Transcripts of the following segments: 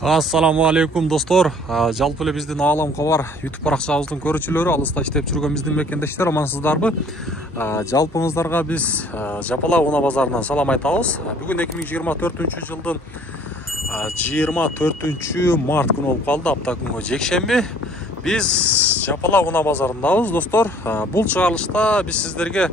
Ассаламу алейкум достор. Жалпы эле биздин Аалам Кабар YouTube баракчабыздын көрүүчүлөрү, алыста иштеп жүргөн биздин мекендештер амансыздарбы? Жалпыңыздарга биз Жапалак унаа базарынан салам айтабыз. Бүгүн 2024-жылдын 24-март күнү болуп калды, апта күнгө жекшемби. Биз Жапалак унаа базарындабыз достор. Бул чыгарылышта биз сиздерге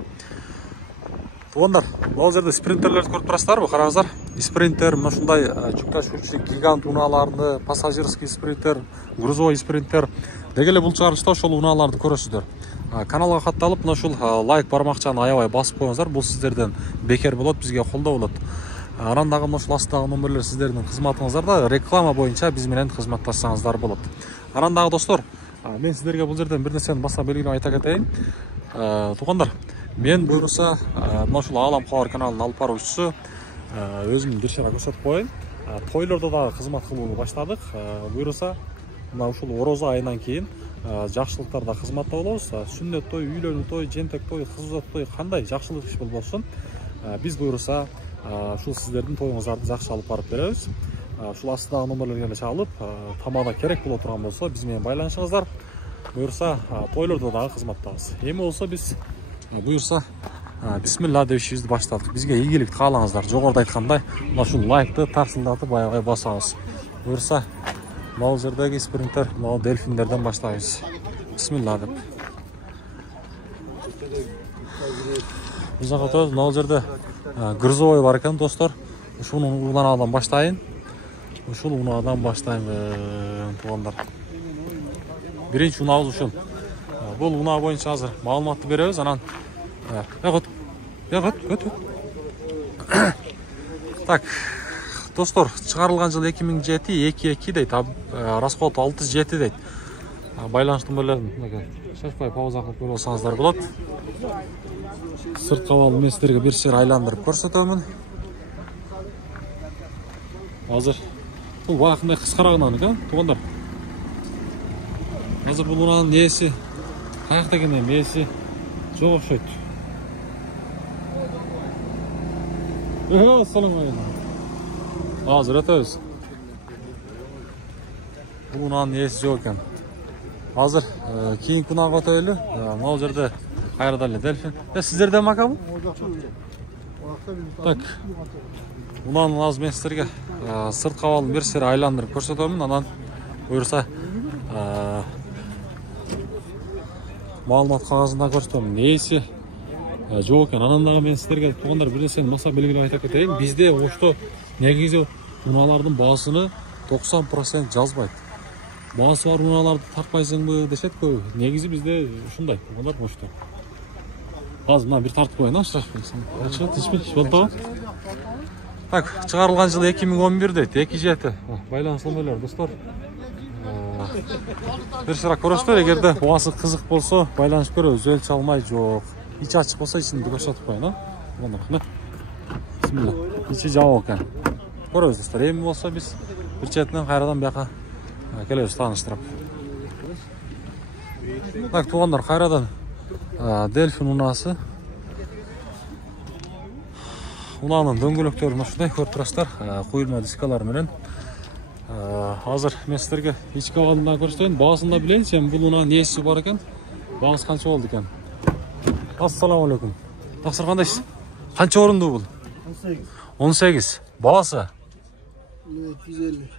Туғандар, бұл жерде спринтерлерді көріп тұрасыздар бы? Қараңыздар, спринтер, мына ушундай жүк ташуучу гигант унааларды, пассажирский спринтер, грузовой спринтер дегеле бул чыгарылышта ошол унааларды көрөсүздөр. Каналга катталып, мына ушул лайк бармакчаны аябай басып коюңуздар. Бул сиздерден бекер болот, бизге колдоо болот. Анан дагы мына ушул астагы номерлер сиздердин кызматыңыздарда, реклама боюнча биз менен кызматташсаңыздар болот. Анан дагы достор, мен сиздерге бул жерден бир нерсени баса белгилеп айта кетейин. Туғандар, мен буюрса мына ушул Аалам Кабар каналынын алып баруучусу өзүмдүн бешара көрсөтүп коеюн. Тойлордо дагы кызмат кылууну баштадык. Буюрса мына ушул орозо айынан кийин жакшылыктарда кызматта болобуз. Сүннөт той, үйлөнүү той, жентек той, кыз узат той, кандай жакшылык иш болбосун, биз буюрса ушул сиздердин тоюңуздарды жакшы алып барып беребиз. Ушул астыдагы номерлерге чалып, тамада керек боло турган болсо биз менен байланышыңыздар. Буюрса тойлордо дагы кызматтабыз. Эми болсо биз буюрса бисмилла деп ишибизди баштадык. Бизге ийгиликти каалаңыздар. Жогоруда айткандай, мына ушул лайкты тарсылдатып аябай басабыз. Буюрса могул жердеги спринтер, могул дельфиндерден баштайбыз. Бисмилла деп. Бизге өтөбүз. Могул жерде грузовой бар экен достор. Ушул унаадан баштайын. Ушул унаадан баштайм, туугандар. Биринчи унаабыз ушул. Бул унаа боюнча азыр маалыматты беребиз. Анан өт. Так, достор, чыгарылган жыл 2007-22 дейт, расход 607 дейт. Байланыш номерлерин шашпай пауза кылып көрүп алсаңыздар болот. Сырт кабалды мен сиздерге бир сер айландырып көрсөтөмүн. Азыр бул багындай кыскарагынан экен, туугандар. Азыр бул унаанын ээси каякта экенин ээси жок окшойт. Ассаламу алейкум. Азыр өтөбүз. Бул унаанын ээси жок экен. Азыр кийинки унаага өтөлү. Могул жерде кайрадан эле дельфин. Сиздерден мака бул? Так. Унааны азыр мен сиздерге сырт кабалын бир сер айландырып көрсөтөмүн. Анан буюрса маалымат кагазында көрсөтөмүн. Ээси жок экен. Анан дагы мен сиздерге туугандар бир нерсени баса белгилеп айта кетейин. Бизде ошто негизи унаалардын баасыны 90% жазбайт. Баасы бар унааларды тартпайсыңбы дешет көбү. Негизи бизде ушундай туугандар ошто. Азыр мына бир тартып коеюн, чыгат болду. Так, чыгарылган жыл 2011 дейт, 27. Байланыш номерлер достор. Бир шыраак көрөсүздөр, эгерде баасы кызык болсо байланышып көрөбүз. Өлчө алмай жок. İçi açık olsa içini көрсөтүп коеюн, а? Мына. Бисмилла. İçi жабык экен. Көрөбүз достор. Эми болсо биз бир четинен кайрадан бияка келебиз тааныштырып. Так, туугандар, кайрадан дельфин унаасы. Унаанын дөңгөлөктөрүн ушундай көрүп турасыздар, куйулма дискалар менен. Азыр мен сиздерге ички кабалын да көрсөтөйүн. Баасын да билейинчи, бул унаанын ээси бар экен. Баасы канча болду экен? Ассаламу алейкум. Тақсыр қандайсыз? Қанша орынды бұл? 18. Баасы? 250.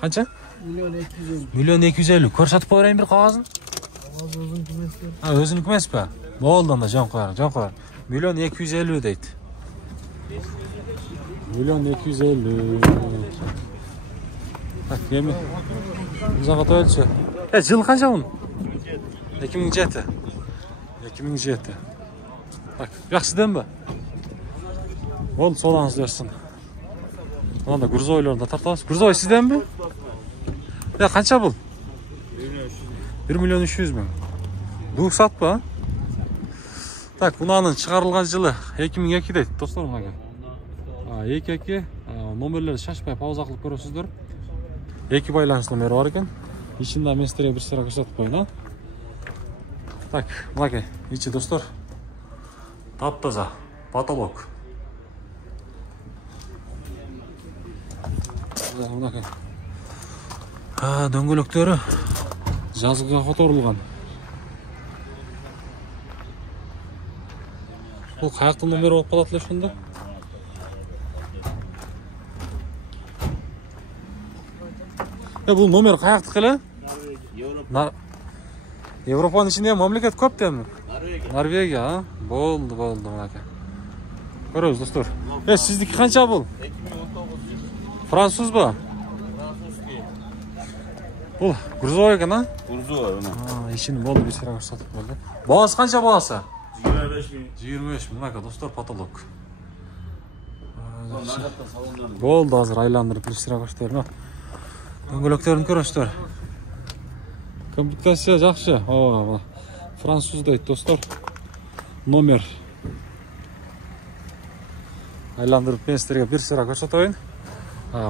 Қанша? 1.250. 1.250. Көрсетіп қойырайын бір қағазын? Өзүнүкү эмес. Өзүнүкү эмес пе? Болды анда, жөн қойар. 1.250 дейт. 1.250. Так, эми узакка тоелчу. Жыл канча мун? 2007. 2007. Так, жакшыдан ба? Ол солаңыз берсин. Анда грузовойлорду тартабыз. Грузовой сизденби? Канча бул? 1.300.000. Дук сатпы, а? Так, унаанын чыгарылган жылы 2002 дейт, достор, мына. 22 номерлерди шашпай пауза кылып көрөсүздөр. 2 байланыш номери бар экен. Ичинде мен сиздерге бир сыра көрсөтүп коеюн, а? Так, мынакей, ичи достор. Таптаза, потолок. Мынакей. Дөңгөлөктөрү жазгыга которулган. Бул каяктын номери болуп калат эле ошондо? Бул номер каяктыкы эле? Европанын ичинде мамлекет көп дем. Норвегия, болду, мынакей. Көрөбүз достор. Сиздики канча бул? 2019. Французбу? Бул грузовой экен, а? Грузовой, ишини болду бир сыра сатып болду. Баасы канча баасы? 25 000. 25 000, мынакей достор, потолок. Болду, азыр айландырып бир сыра коштор. Дөңгөлөктөрүн көрөсүздөр. Комплектация жакшы. Француз дейт достор. Номер. Айландырып мен сиздерге бир сыра көрсөтөйүн.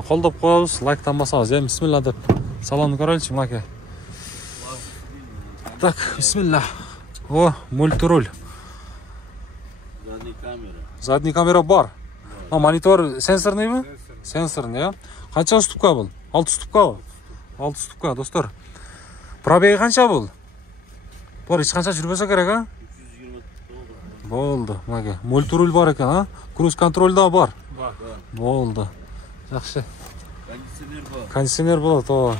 Колдоп коебуз, лайктан басабыз. Бисмилла деп салонун көрөлүчү, мынакей. Так, бисмилла. Мультируль. Задний камера бар. Монитор сенсорныйбы? Сенсорный, а? Канча ступка бул? 6 ступкабы? 6 ступка, достор. Пробеги канча бул? Бор эч канча жүрбөсө керек, а? 320. Болду, мынакей. Мультируль бар экен, а? Круз контроль да бар. Бар. Болду. Жакшы. Кондиционер бар. Кондиционер болот,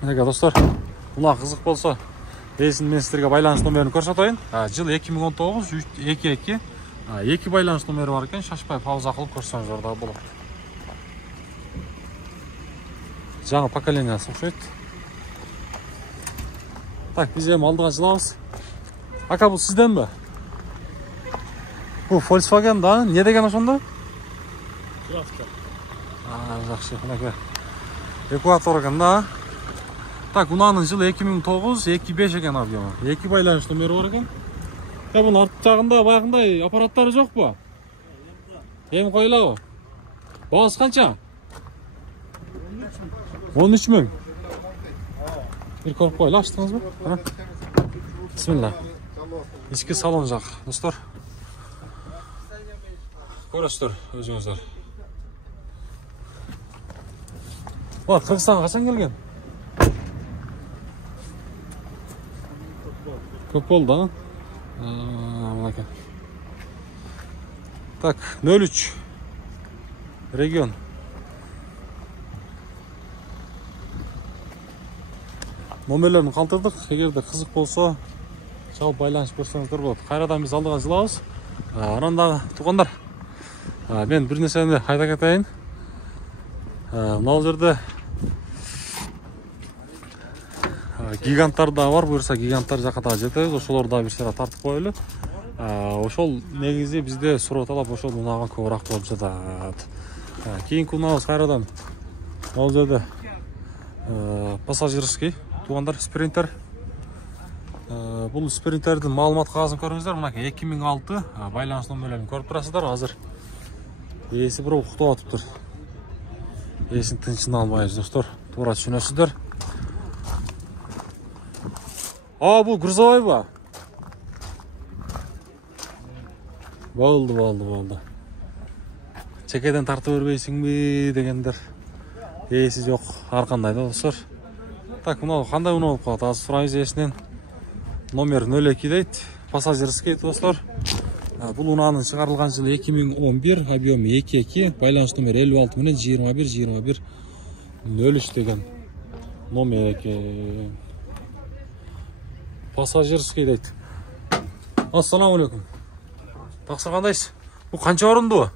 Мынакей достор, мына кызык болсо, мен сиздерге байланыш номерин көрсөтөйүн. Жыл 2019 22. 2 байланыш номери бар экен, шашпай пауза кылып көрсөңүздөр да болот. Жаңы поколениясы окшойт. Так, биз эми алдыга жылабыз. Ака, бул сизденби? Бул Volkswagen да, не деген ошондо? Крафтер. Жакшы, мынакей. Экватор экен да. Так, унанын жылы 2009, 2.5 экен объемы. 2 байланыш номери бар экен. Бунун арт жагында баягындай аппараттары жокпу? Эми койлабы? Баасы канча? 13 000. Bir korup koyla açtınız mı? Bismillah. İçki salon jak, dostlar. Көрөсүздөр өзүңүздөр. Бак, Кыргызстанга качан келген? Көп болду, а? Мынакей. Так, 03 регион. Номерлерин калтырдык. Эгерде кызык болсо, чалып байланыш берсеңиздер болот. Кайрадан биз алдыга жылабыз. Анан дагы туугандар, мен бир нерсени айта кетейин. Мына жерде гиганттар да бар. Буюрса гиганттар жака да жетебиз. Ошолор да бир сыра тартып коелу. Ошол негизи бизде суроо талап ошол унага көбүрөөк болуп жатат. Кийинки унабыз кайрадан ал жерде пассажирский туугандар, спринтер. Бул спринтердин маалымат кагазын көрүңүздөр. Мынакей 2006 байланыш номерлерин көрүп турасыздар. Азыр ээси бирок уктап атыптыр. Ээсин тынчын албайбыз, достор. Туура түшүнөсүздөр. Бул грузовойбу? Болду. Чекеден тартып бербейсиңби дегендер. Ээси жок, ар кандай да, достор. Так, мына кандай унаа болуп калат? Азыр сурайбыз ээсинен. Номер 02 дейт. Пассажирский, достор. Бул унаанын чыгарылган жылы 2011, объем 2.2, байланыш номер 56 менен 21 03 деген номер экен. Пассажирский дейт. Ассаламу алейкум. Таксы кандайсыз? Бул канча орундуу?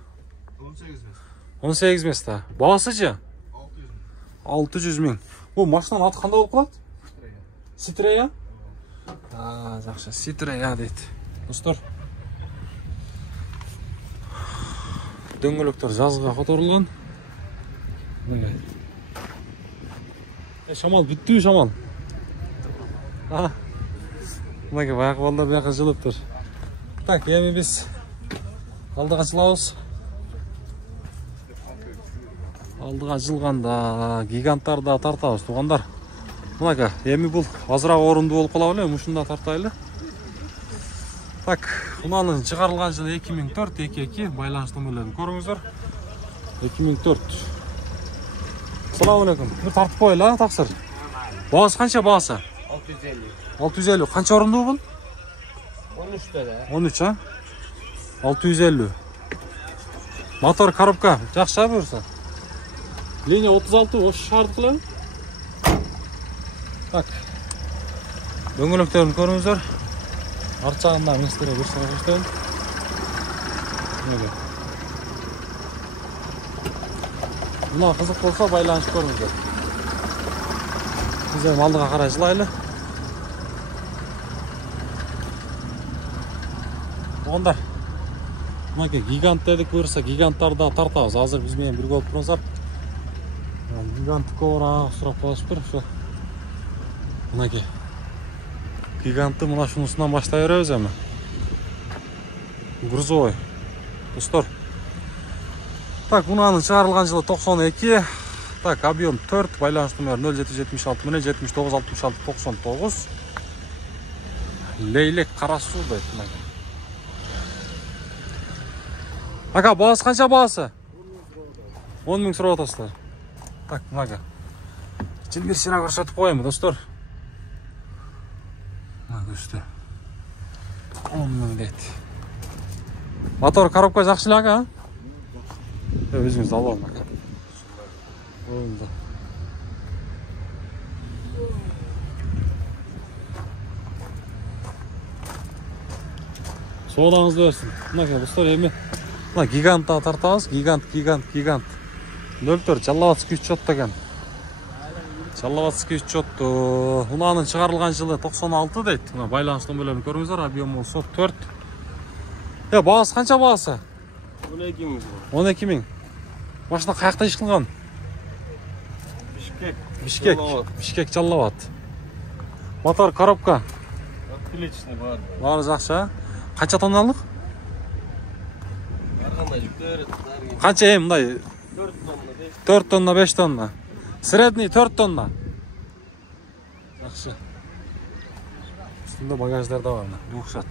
18 места. Баасычы? 600 000. Бул машинанын аты кандай болуп калат? Citroen. Жакшы, Citroen дейт. Достор. Дөңгөлөктөр жазгыга которулган. Мындай. Шамал бүттүбү, шамал? Мынакей баягы балдар бияка жылыптыр. Так, эми биз алдыга жылабыз. Алдыга жылганда гиганттар да тартабыз, туугандар. Мынакей, эми бул азыраак орунду болуп калабы эле, мушунда тартайлы. Так, унанын чыгарылган жылы 2004, 2.2 байланыш номерлерин көрүңүздөр. 2004. Assalamualaikum. Bir tartып koyla taksir. Bağısı kança bağısı? 650. 650. Kança orundu bu? 13 tane. 13 ha? 650. Motor коробка. Жақсы buyursa. Liniya 36 oş şartlı. Tak. Döngülüklerini көріңіздер. Арт министрге көрсетейін. Міне. Мына қызық болса байланышып көріңіздер. Біз алдыға қарай жылайлы. Ондар. Мынаке гигант дедік бұйырса, гиганттарды тартамыз. Азыр бізбен бірге болып тұрыңыздар. Гигантты көбірек сұрап қаласып тұр. Мынаке. Гигантты мына шунысынан баштай береміз әмі. Грузовой. Достар. Так, мынаның шығарылған жылы 92. Так, объем 4, байланыс номер 0776 міне 796699. Лейлек қарасу дейді мынаке. Ака, бағасы қанша бағасы? 10 мың сұрап атасыздар. Так, мынаке. Жілберсіна көрсетіп қойымы, достар. Üstü. 10 мың дейді. Motor коробка жақшылақ, ha? Өзіңіз алып алмақ. Ойында. Соғылаңызды өрсін. Мына достар еме. Мына гигантта тартамыз. Гигант. 04 Жаллаватский учеттеген. Жаллаватский учетты. Мынаның шығарылған жылы 96 дейді. Мына байланыс номерлерін көріңіздер. Объем болса 4. Бағасы қанша бағасы? 12 мың. 12 мың. Машина қаяқта ешқылған? Бишкек Жаллават. Мотор коробка. Плечный бар. Бары жақсы. Қанша тонналық? Қанша мындай? 4 тонна, 5 тонна. Средний 4 тонна. Жақсы. Üstünde bagajlar da var. Ruhsat.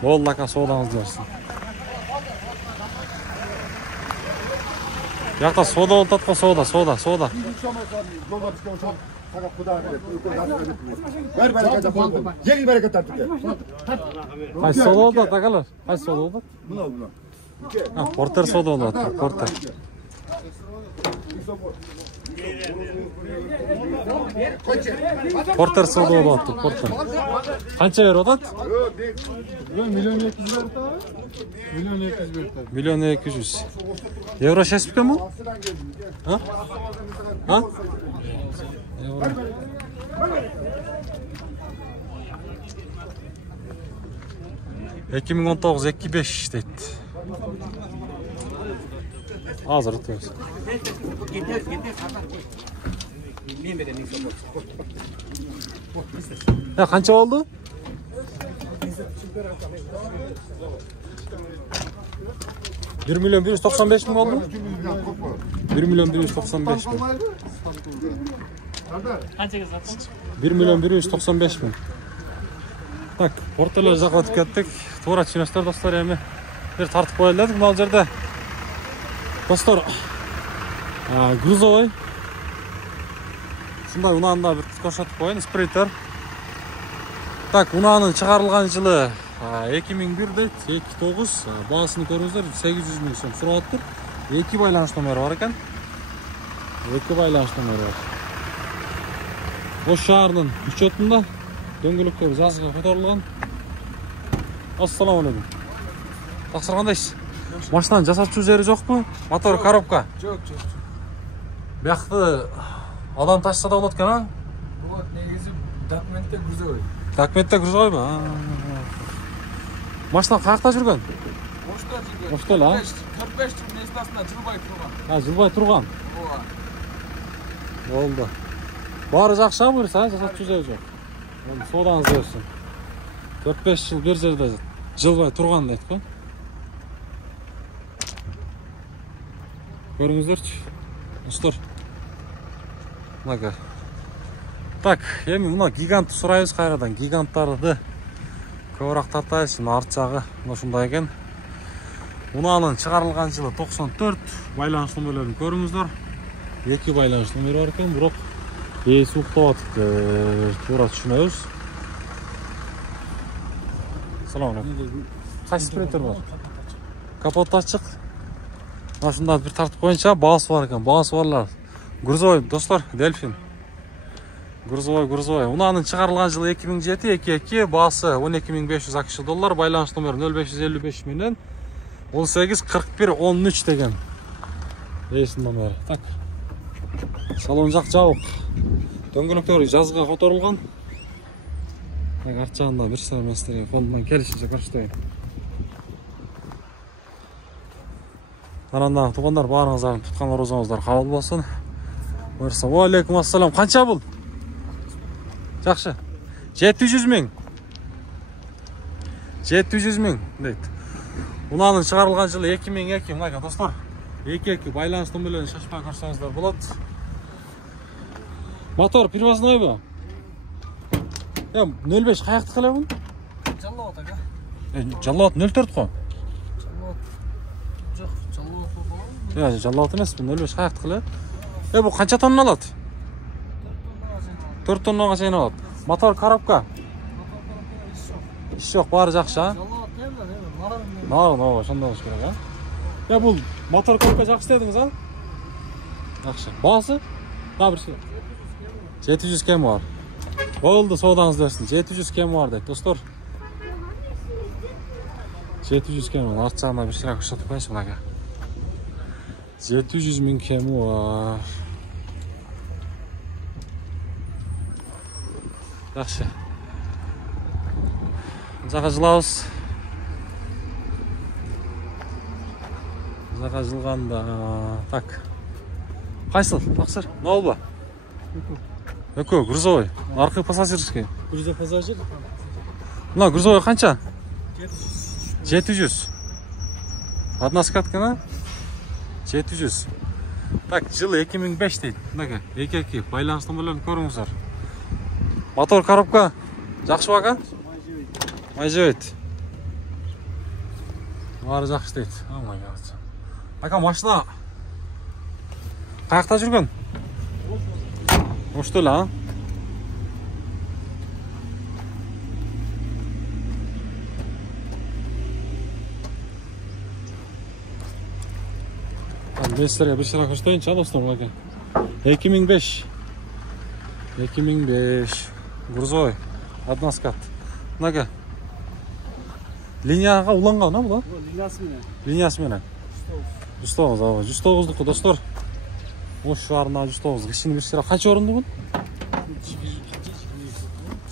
Bol laka soğudanız dersin. Yakta soda oltatma soda. Ver bereket koy. Yeni bereket artık. Hay soda oltat takalır. Hay soda oltat. Ha, porter soda oltat. Porter. Porter soda oltat. Porter. Kança ver oltat? Milyon 200 ver tabi. Milyon 200 ver tabi. Milyon 200. Euro şespike mi? Ha? Ha? Euro. Ekim 19-25 dedi. Hazır tutuyoruz. Ya kança oldu? $1.195.000 oldu? 1.195.000. 1.195.000. Так, portalar жаққа өтіп кеттік. Тура түсінесіздер достар, еме. Bir тартып қойылдық мынау жерде. Достар, грузовой. Сондай ұнағында бір көрсетіп қойын, спринтер. Так, ұнағының шығарылған жылы 2001 дейді, 29, бағасын көріңіздер, 800 мың сом сұрап тұр. 2 байланыс номері бар екен. 2 байланыс номері бар. Ош шаарының учетында дөңгелекке жазғы көтерілген. Ассаламу алейкум. Тақсыр қандайсыз? Машинаны жасатып жері жоқ па? Мотор коробка? Жоқ. Бұяқты адам ташса да болады екен, а? Болады, негізі документте грузовой. Документте грузовой ба? Машина қаяқта жүрген? Ошта, а? 45 жыл местасында жылбай тұрған. Жылбай тұрған? Болды. Бары жақша бұйырса, жасатып жері жоқ. Содаңыз берсін. 45 жыл бір жерде жылбай тұрған дейді қой. Көріңіздерші. Достар. Мынаға. Так, еме мына гигантты сұрайыз қайрадан. Гиганттарды көбірек тартайыз. Арт жағы шындай екен. Унаның чыгарылган жылы 94. Байланыш номерлерин көрүңүздөр. 2 байланыш номери бар экен, бирок ээси уктап атыптыр. Туура түшүнөбүз. Салам алейкум. Кайсы спринтер бар? Капот ачык. Ашында бир тартып коюнча баасы бар экен. Баасы барлар. Грузовой достор, Дельфин. Грузовой. Унаның чыгарылган жылы 2007-22, баасы $12.500 AQSh, байланыш номери 0555 менен 18-41-13 деген. Ээсинин номери. Так. Салон жак жабык. Дөңгөлөктөрү жазга которулган. Так, арт жагында бир сар мастерге колунан келишинче көрсөтөйүн. Анан туугандар баарыңыздардын туткан орозоңуздар кабыл болсун. Буюрса, алейкум ассалам. Канча бул? Жакшы. 700 миң. 700 миң дейт. Унаның чыгарылган жылы 2002, мына достор. 22 байланыш номерлерин шашпай көрсөңүздөр болот. Мотор привознойбу? 05 каяктыкы эле бул? Жаллабат ага. Жаллабат 04 го. Жок, жаллабат болбойбу? Жаллабат эмес, 05 каяктыкы эле. Бул канча тонна алат? 4 тоннага чейин алат. Мотор коробка. Иш жок, баары жакшы, а? Жаллабат эме, Нарын, ошондой болуш керек, а? Бул мотор коробка жакшы дедиңиз, а? Жакшы. Баасы? Бир 700 кем бар. Болду, соодаңыз берсин. 700 кем бар дейт, достор. 700 кем бар. Арт жагына бир ширак көрсөтүп коюңчу мынага. 700 миң кеми бар. Жакшы. Жака жылабыз. Жака жылганда, так. Кайсыл? Таксыр. Не болду? Экөө, грузовой. Аркы пассажирский. Грузовой пассажир. Мына грузовой канча? 700. Одна скаткана? 700. Так, жылы 2005 дейт. Мынага, 22 байланыш номерлерин көрүңүздөр. Мотор коробка жакшы бака? Май жебейт. Баары жакшы дейт. Ака, машина каякта жүргөн? Ошто эле, а? Мен силерге бир шара көрсөтөйүнчү, достор, мына. 2005. 2005. Грузовой. Одна скат. Мына. Линияга уланган, а бул? Линиясы менен. Линиясы менен. 109, 109-дуку, достор. Ош шаарына 109. Кичине бир шара канча орундуу бул?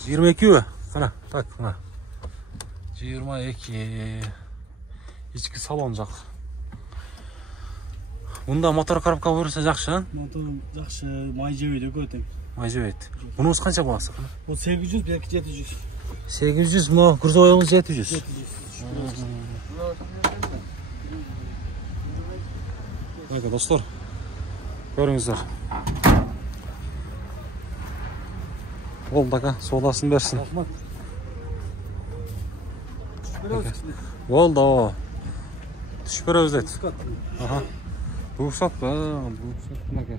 22. Кана, так, мына. 22. Ички салон жак. Мында мотор коробка көрсө жакшы, а? Мотор жакшы, май жебейт экөө тең. Май жебейт. Мунуңуз канча баасы? Бул 800, берки 700. 800, мына грузовойуңуз 700. Мына достор. Көрүңүздөр. Болду ака, соодасын берсин. Рахмат. Болду. Түшүп беребиз дейт. Аха. Буксат ба, буксат мына.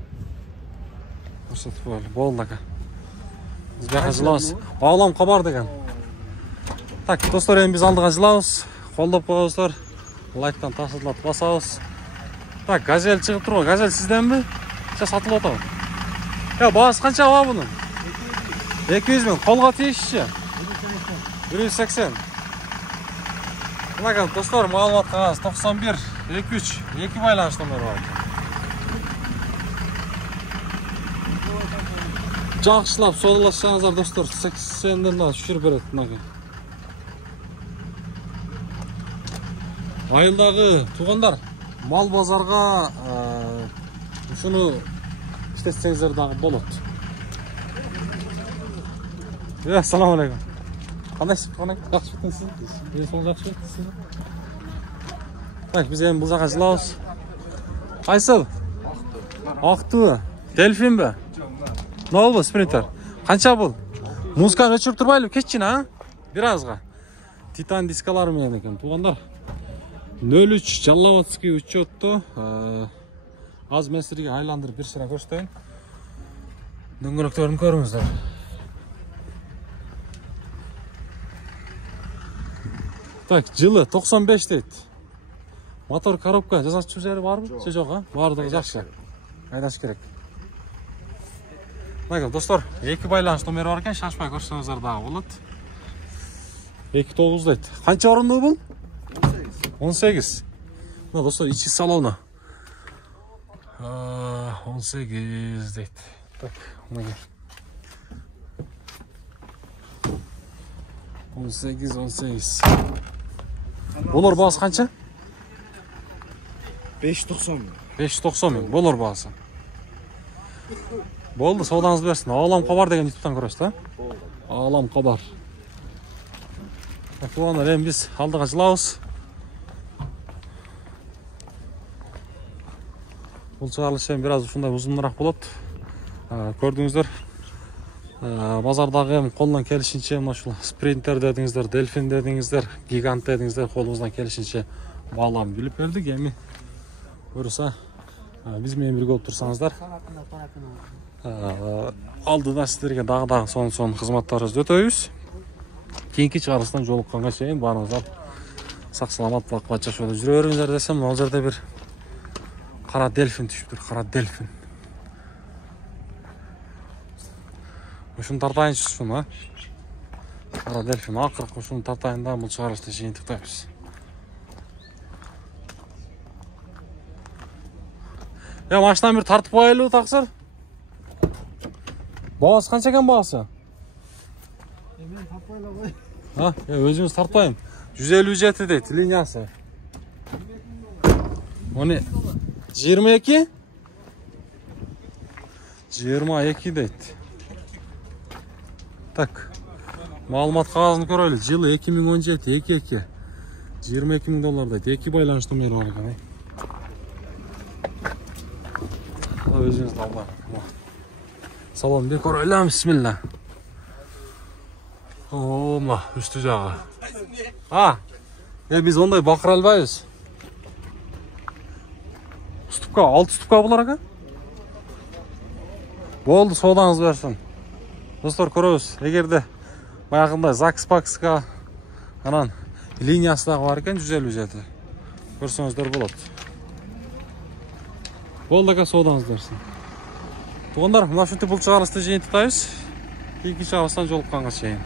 Буксат болду ака. Биз бияка жылабыз. Ааламга бар деген. Так, достор, эми биз алдыга жылабыз. Колдоп коебуздар. Лайктан тасырлап басабыз. Так, газель чыгып турган. Газель сизденби? Сатылып атабы. Баасы канча ба бунун? 200 миң. Колго тийишчи? 180. Мына достор, маалымат кагаз 91 23 2 байланыш номери бар. Жакшылап соодалашсаңыздар, достор, 80ден да түшүрүп берет мына. Айылдагы туугандар мал базарга ушуну иштетсеңиздер дагы болот. Ассаламу алейкум. Кандайсыз? Жакшы бүтүнсүз? Телефон жакшы бүтүнсүз? Так, биз эми бул жака жылабыз. Кайсыл? Актуу. Дельфинби? Не болду, спринтер? Канча бул? Музыканы өчүрүп турбайлы, кетчин, а? Бир азга. Титан дискалары менен экен, туугандар. 03 Жаллаватский учетту. Аз мен сіздерге айландырып бір sıra көрсетейін. Дөңгелектерін көріңіздер. Так, жылы 95 дейді. Мотор коробка жасатып жері бар мı? Жоқ, а? Бардығы жақсы. Айдаш керек. Bakın dostlar, екі байланыш номері бар екен, шашпай көрсеңіздер дағы болады. 29 дейді. Қанша орынды бұл? 18. Мына достар, içi салоны. 18 дейді. Так, мына кел. 18. Болар бағасы қанша? 590. 590 мен. Болар бағасы. Болды, саудаңыз берсін. Алам қабар деген ютубтан көресіз, да? Алам қабар. Туғандар, ең біз алдыға жылауыз. Бұл шығарылыш ең біраз ұшындай ұзынырақ болады. Көрдіңіздер. Базардағы ең қолынан келішінше спринтер дедіңіздер, дельфин дедіңіздер, гигант дедіңіздер, қолымыздан келішінше бағаларын біліп бердік. Еме көріса, бізмен бірге болып тұрсаңыздар. Алдыда сіздерге дағы сон қызматтарыңызды өтөйбүз. Кейінгі шығарылыстан жолыққанға шейін барыңыздар сақ-саламат бақпатша шөлі жүре беріңіздер десем, ол жерде бір қара дельфин түшіп тұр, қара дельфин. Ушын тартайыншы шуны, қара дельфин ақырық ушын тартайында бұл шығарылысты жиынтықтайбыз. Машинаны бір тартып қойылу тақсыр. Бағасы қанша екен бағасы? Мен тартпайла ғой. Өзіңіз тартпайым. 157 дейді, линиясы. Оны 22? 22 дейді. Так, малымат қағазын көрелі. Жылы 2017, 22. 22 мың доллар дейді. 2 байланышты мері бар екен. Өзіңіз алдар. Салон bir көрелі, бисмилла. Ома, үсті жағы. Біз ондай бақыр албайыз. Ступка, 6 ступка болар аға? Болды, содаңыз берсін. Достар, көріңіз, егерде баяғындай ЗАГС-ПАГС-қа анан линиясыдағы бар екен 157. Көрсеңіздер болады. Болды аға, содаңыз берсін. Туғандар, мына шүнті бұл шығарысты жиынтықтайыз. Кейінгі шығарыстан жолыққанға шейін.